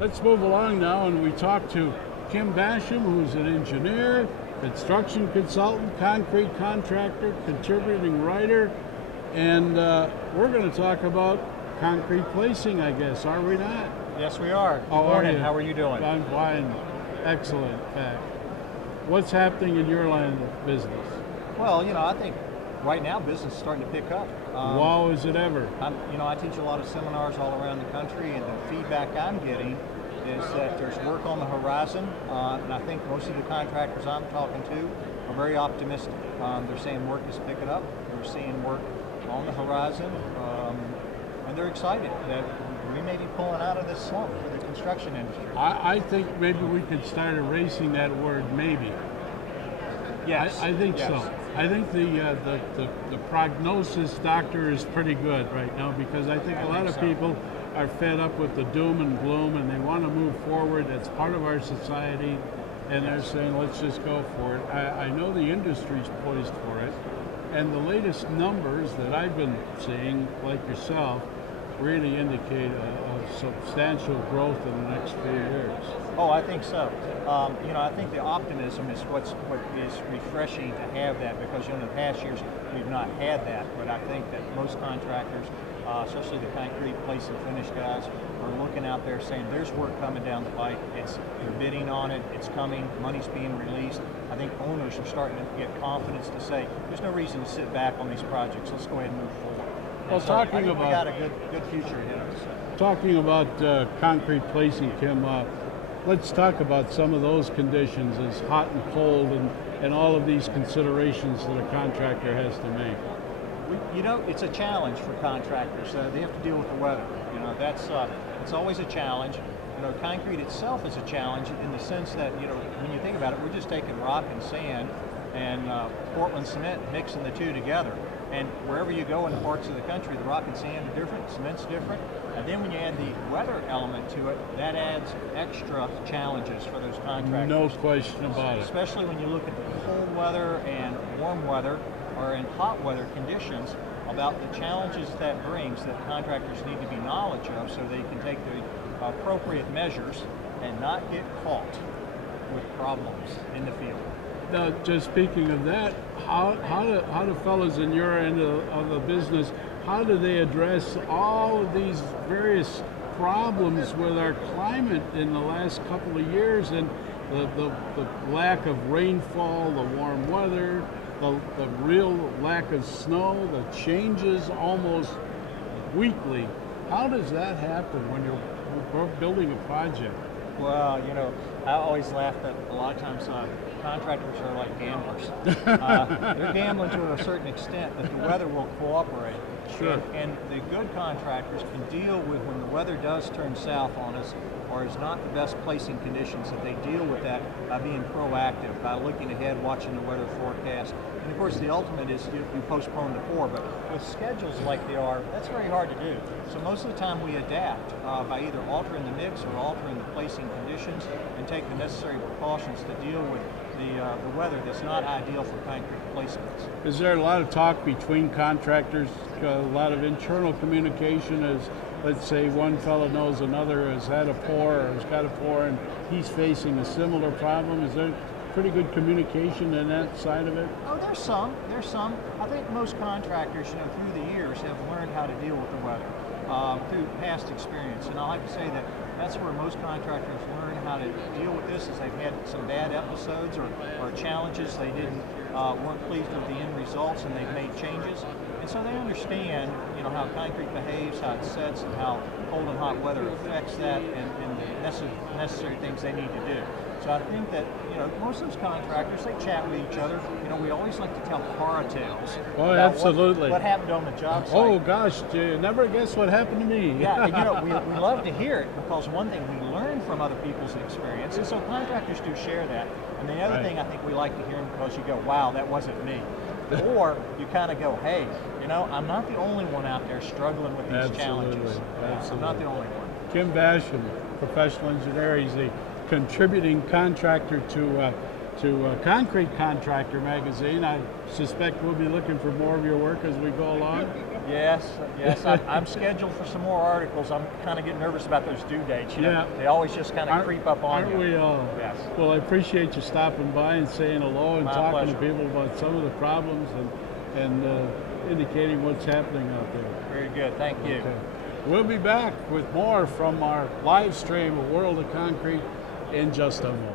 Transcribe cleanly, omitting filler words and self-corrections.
Let's move along now, and we talk to Kim Basham, who's an engineer, construction consultant, concrete contractor, contributing writer, and we're going to talk about concrete placing, I guess, are we not? Yes, we are. Good How morning. are you? How are you doing? I'm fine. Excellent, in fact. What's happening in your line of business? Well, I think right now business is starting to pick up. Wow, is it ever? I teach a lot of seminars all around the country, and the feedback I'm getting is that there's work on the horizon, and I think most of the contractors I'm talking to are very optimistic. They're saying work is picking up. They're seeing work on the horizon, and they're excited that we may be pulling out of this slump for the construction industry. I think maybe we could start erasing that word maybe. Yes. I think yes. so. I think the prognosis doctor is pretty good right now, because I think a lot of people are fed up with the doom and gloom, and they want to move forward. It's part of our society, and they're saying, let's just go for it. I know the industry's poised for it, and the latest numbers that I've been seeing, like yourself, really indicate a substantial growth in the next few years. Oh, I think so. I think the optimism is what is refreshing to have that, because in the past years we've not had that. But I think that most contractors, especially the concrete place and finish guys, are looking out there saying there's work coming down the pike. They're bidding on it. It's coming. Money's being released. I think owners are starting to get confidence to say there's no reason to sit back on these projects. Let's go ahead and move forward. Well, so I think we got a good future ahead of us. Talking about concrete placing, Kim, let's talk about some of those conditions, as hot and cold, and all of these considerations that a contractor has to make. It's a challenge for contractors. They have to deal with the weather. It's always a challenge. Concrete itself is a challenge in the sense that, when you think about it, we're just taking rock and sand and Portland cement, mixing the two together. And wherever you go in the parts of the country, the rock and sand are different, cement's different. And then when you add the weather element to it, that adds extra challenges for those contractors. No question about it. Especially when you look at the cold weather and warm weather, or in hot weather conditions, about the challenges that brings that contractors need to be knowledge of, so they can take the appropriate measures and not get caught with problems in the field. Now, just speaking of that, how do fellas in your end of the business, how do they address all of these various problems with our climate in the last couple of years, and the lack of rainfall, the warm weather, the real lack of snow, the changes almost weekly? How does that happen when you're building a project? Well, I always laugh that a lot of times contractors are like gamblers. They're gambling to a certain extent, but the weather will cooperate. Sure. And the good contractors can deal with when the weather does turn south on us, or is not the best placing conditions, that they deal with that by being proactive, by looking ahead, watching the weather forecast. And of course the ultimate is you postpone the pour, but with schedules like they are, that's very hard to do. So most of the time we adapt by either altering the mix or altering the placing conditions, and take the necessary precautions to deal with the weather that's not ideal for concrete placements. Is there a lot of talk between contractors, a lot of internal communication, as let's say one fellow knows another has had a pour or has got a pour and he's facing a similar problem? Is there pretty good communication in that side of it? Oh, there's some. I think most contractors, through the years have learned how to deal with the weather through past experience. And I like to say that that's where most contractors learn how to deal with this, is they've had some bad episodes or challenges they weren't pleased with the end results, and they've made changes. And so they understand, how concrete behaves, how it sets, and how cold and hot weather affects that, and the necessary things they need to do. So I think that, most of those contractors, they chat with each other. We always like to tell horror tales. Oh, absolutely. What happened on the job site. Oh, gosh, you never guess what happened to me. Yeah, and, we love to hear it, because one thing, we learn from other people's experience, and so contractors do share that. And the other thing I think we like to hear, because you go, wow, that wasn't me. Or you kind of go, hey, I'm not the only one out there struggling with these challenges. Absolutely. I'm not the only one. Kim Basham, professional engineer. He's a contributing contractor to Concrete Contractor magazine. I suspect we'll be looking for more of your work as we go along. Yes, yes. I'm scheduled for some more articles. I'm kind of getting nervous about those due dates. You know, Yeah. they always just kind of creep up on you. Aren't we all? Yes. Well, I appreciate you stopping by and saying hello and My talking pleasure. to people about some of the problems and indicating what's happening out there. Very good. Thank you. Okay. We'll be back with more from our live stream of World of Concrete in just a moment.